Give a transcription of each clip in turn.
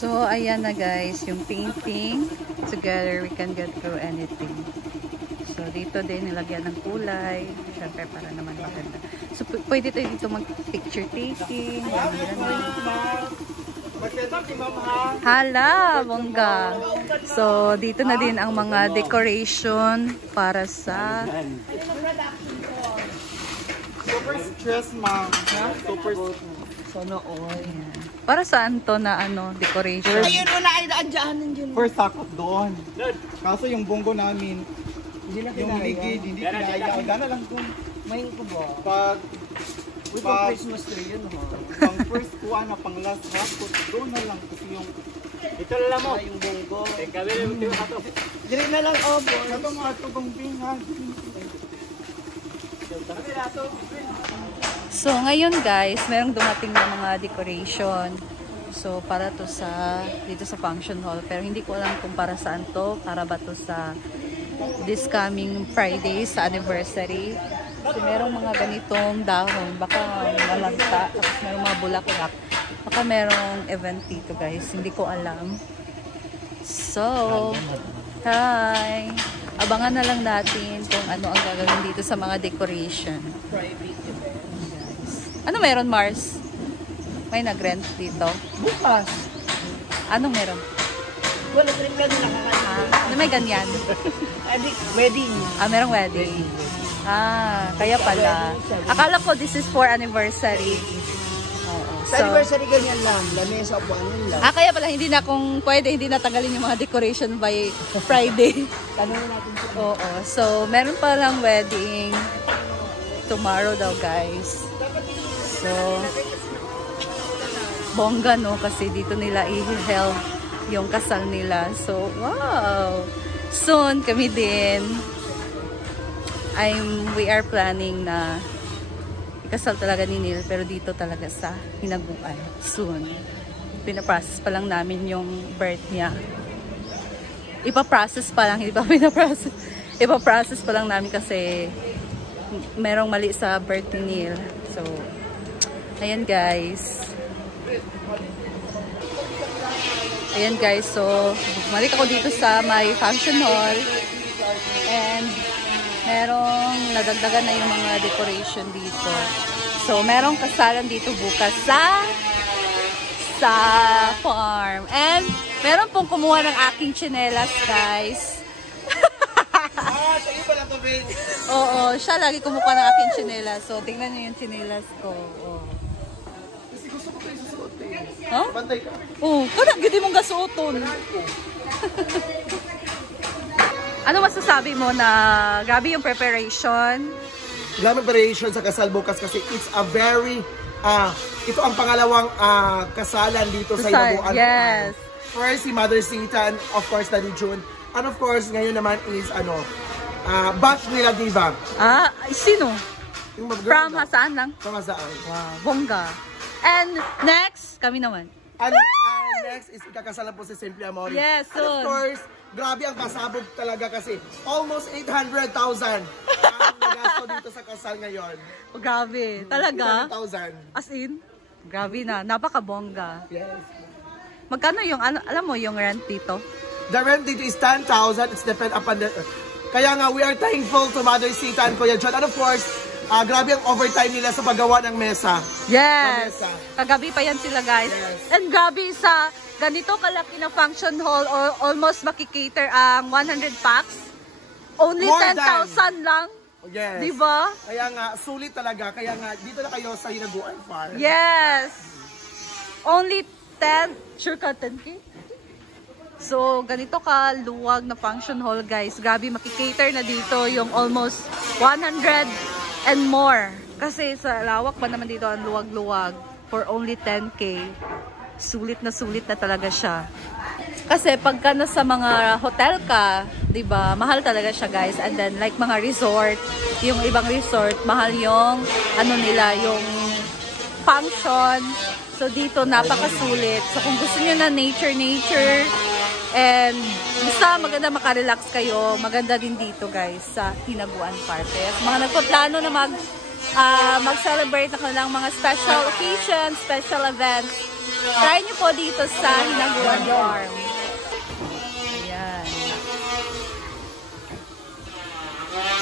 So, ayan na guys, yung painting. Together, we can get through anything. So, dito din nilagyan ng kulay. Siyempre, para naman maganda. So, pwede tayo dito mag-picture taking. Hala, bongga. So, dito na din ang mga decoration para sa... Super stress, ma'am. Super sana all. Para saan to na ano, decoration? Ayun mo na ay naandyahanan dyan. First sakot doon. Kaso yung bonggo namin, yung ligid, hindi kinaya. Gana lang doon. Mahin ko ba? Pag Christmas tree yun, ha? pang first kuha na pang last sakot, doon na lang. Kasi yung... Ito na lang mo. Yung bonggo. Dili na lang, oh, boy. Ito mga ito gongbing, ha? So, ngayon guys, merong dumating na mga decoration. So, para to sa, dito sa function hall. Pero hindi ko alam kung para saan to. Para ba to sa this coming Friday, sa anniversary. So, merong mga ganitong dahon. Baka malanta. Tapos merong mga bulaklak. Baka merong event dito guys. Hindi ko alam. So, hi! Abangan na lang natin kung ano ang gagawin dito sa mga decoration. Ano meron, Mars? May nag-rent dito? Bukas. Anong meron? Wala rin ka nila kakalimutan. Ano may ganyan? Wedding. Merong wedding. Kaya pala. Akala ko this is for anniversary. Oo. Sa anniversary ganyan lang. Lamesa po ano lang. Kaya pala hindi na kung pwede, hindi natanggalin yung mga decoration by Friday. Tanungin natin siya. Oo. So, meron palang wedding tomorrow daw, guys. So, bongga no, kasi dito nila i-held yung kasal nila. So, wow! Soon, kami din. We are planning na ikasal talaga ni Neil, pero dito talaga sa Hinaguan. Soon. Pinaprocess pa lang namin yung birth niya. Ipaprocess pa lang, hindi pa pinaprocess. Ipaprocess pa lang namin kasi merong mali sa birth ni Neil. So, ayan guys. Ayan guys, so bumalik ako dito sa my function hall. And merong nadagdagan na yung mga decoration dito. So, merong kasalan dito bukas sa farm. And meron pong kumuha ng aking tsinelas, guys. Sige pala to, babe. Oo, siya lagi kumuha ng aking tsinelas. So, tingnan niyo yung tsinelas ko. Oh. Kasi gusto ko kayo susuot eh. Huh? Bantay ka. Oh, kada gidi mong gasuoton. Ano masasabi mo na grabe yung preparation? Grabe preparation sa kasal bukas kasi it's a very ito ang pangalawang kasalan dito sa Hinaguan. Yes. First si Mother Sita and of course Daddy June. And of course ngayon naman is batch nila Diva. Sino? Yung From Hasaan lang? From Hasaan. Wow, bongga. And next, kami naman. And next is ikakasalan po si Simply Amore. Yes, and of course, grabe ang pasabog talaga kasi almost 800,000 ang nagasto dito sa kasal ngayon. Oh, grabe. Talaga? 800,000. As in? Grabe na. Napaka-bongga. Yes. Magkano yung, alam mo, yung rent dito? The rent dito is 10,000. It's depend upon the... Kaya nga, we are thankful to Mother Sita and Kuya John. And of course, grabe ang overtime nila sa paggawa ng mesa. Yes! Mesa. Kagabi pa yan sila, guys. Yes. And grabe sa ganito kalaki na function hall, or almost makikater ang 100 packs. Only 10,000 lang. Yes. Diba? Kaya nga, sulit talaga. Kaya nga, dito na kayo sa Hinaguan Farm. Yes! Only 10. Sure ka, 10K? So, ganito ka luwag na function hall, guys. Grabe, makikater na dito yung almost 100 and more. Kasi sa lawak pa naman dito ang luwag-luwag for only 10K. Sulit na talaga siya. Kasi pagka nasa mga hotel ka, 'di ba? Mahal talaga siya, guys. And then like mga resort, yung ibang resort, mahal yung ano nila, yung function. So dito napakasulit. So kung gusto niyo na nature and basta maganda makarelax kayo, maganda din dito, guys, sa Hinaguan Farm. Mga nagpaplano na mag-celebrate na kanilang mga special occasions, special events, Try nyo po dito sa Hinaguan Farm. Ayan.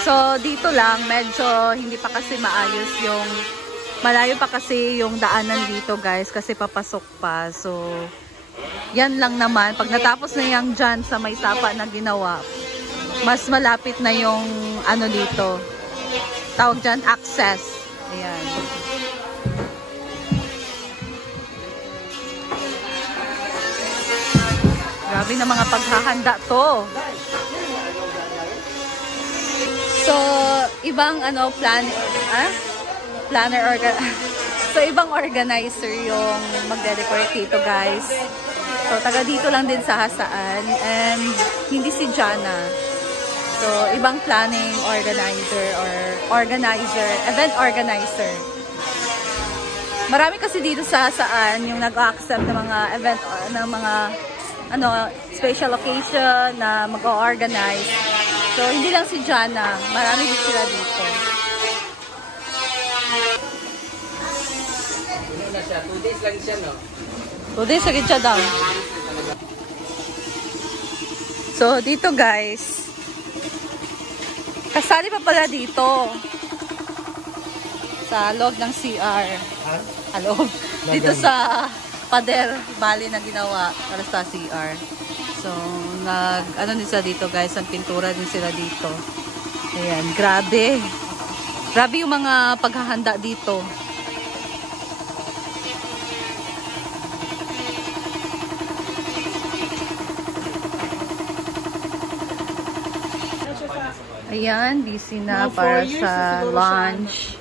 So, dito lang, medyo hindi pa kasi maayos yung, malayo pa kasi yung daanan dito guys, kasi papasok pa. So, yan lang naman. Pag natapos na yung dyan sa may sapa na ginawa, mas malapit na yung ano dito. Tawag dyan, access. Ayan. Grabe na mga paghahanda to. So, ibang ano, planner so, ibang organizer yung magde-decorate dito guys. So, taga dito lang din sa Hasaan. And hindi si Jana. So, ibang planning organizer, event organizer. Marami kasi dito sa Hasaan yung nag-accept ng mga event, ng mga special occasion na mag-organize. So, hindi lang si Jana. Marami din sila dito. Ano na siya? 2 days lang siya, no? 2 days agad siya daw. So, dito guys, kasali pa pala dito sa loob ng CR. Loob. Dito sa pader, bali na ginawa para sa CR. So, ano din sila dito guys, ang pintura din sila dito. Ayan, grabe. Grabe yung mga paghahanda dito. Ayan, busy na para sa lunch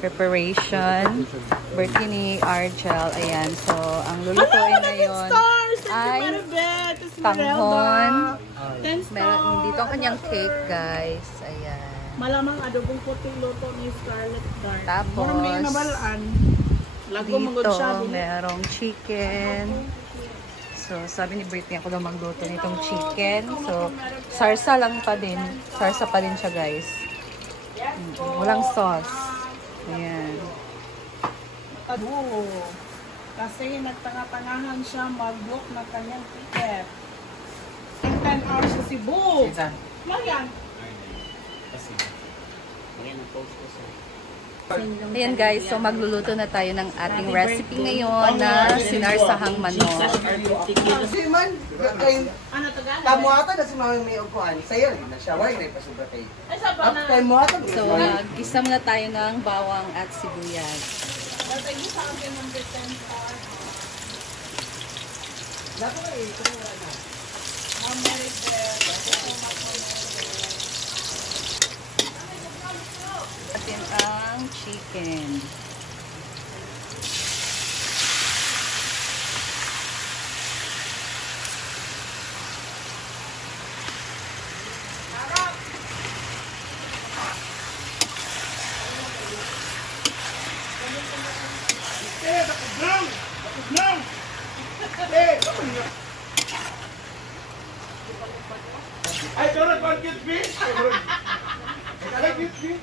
preparation. Birthday ni Argel. Ayan, so ang lulutuin ngayon ay tanghon. Meron dito ang kanyang cake, guys. Ayan. Malamang adobong puti luto ni Scarlett Dark. Tapos, dito, merong chicken. So, sabi ni Britney, ako daw magluto nitong chicken. So, sarsa lang pa din. Sarsa pa din siya, guys. Walang sauce. Ayan. Kasi nagtanga-tangahan siya mag-book ng kanyang ticket. 10 hours sa Cebu. Marian. Ayan guys, so magluluto na tayo ng ating recipe ngayon na sinarsahang manok. Si man, Ano to gano'n? tamo ata na si Mami may upuan. Sa'yo, na siya. Why na ipasubra tayo? Ay, sa ba na? Uptime mo ata. So, nag-gisa muna tayo ng bawang at sibuyas. Natagi sa akin ng 10 hours. Dato ka eh. Atin ang chicken. Ay, pero nag-get fish.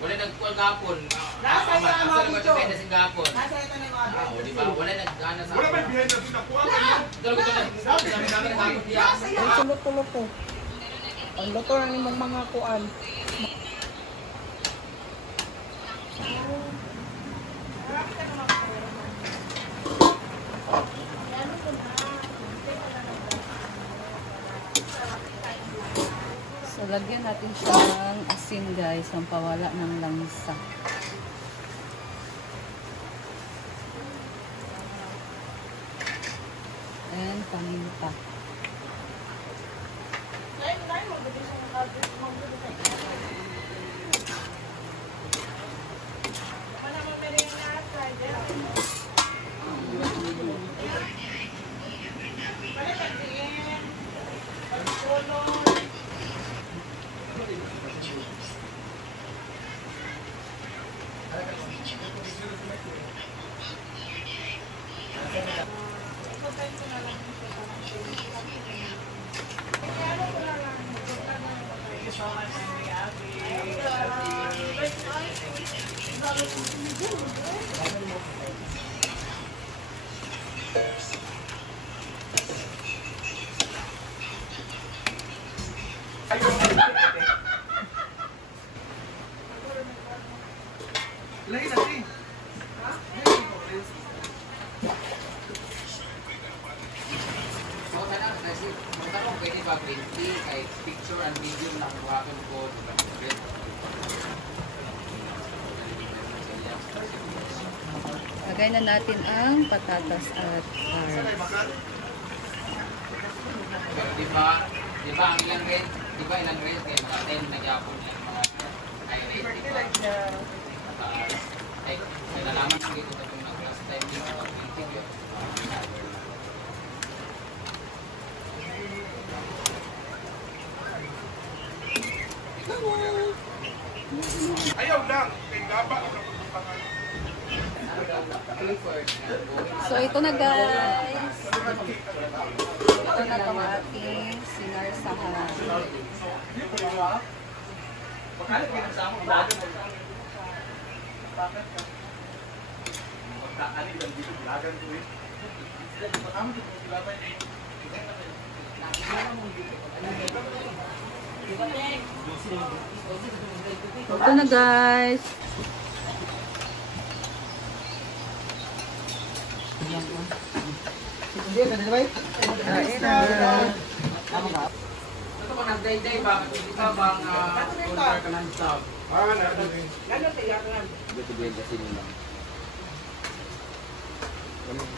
Wala nagpagapon. Nasa iyo ang mga video. Wala nagpagapon. Nasa ito na yung mga video. Di ba? Wala nagana sa Wala ba behind the scene na kuha? Dalawa ko na. Sabi namin nagapon diya. Ang sulot-tulot ko. Ang luto na ni mong mga kuan. So, lagyan natin siya ng asin guys, ang pawala ng langsa. And paminta. di ba, 20, kay picture and video na kuhakan ko. Lagay na natin ang patatas at carrots. Pero di ba ang ilang rate, di ba ilang rate, kaya mga 10 na gyapon yan, mga high rate, di ba? Mataas. Ay, nalaman ko dito kung nag-last time dito, 20 yun. Ayaw lang. Kay Gaba ang So ito na guys. Ito na itong ating sinarsahan. Ito na guys. Kain na. Ito ba nag-day-day ba? Hindi ka bang order ka ng stop? Gano'n tayo,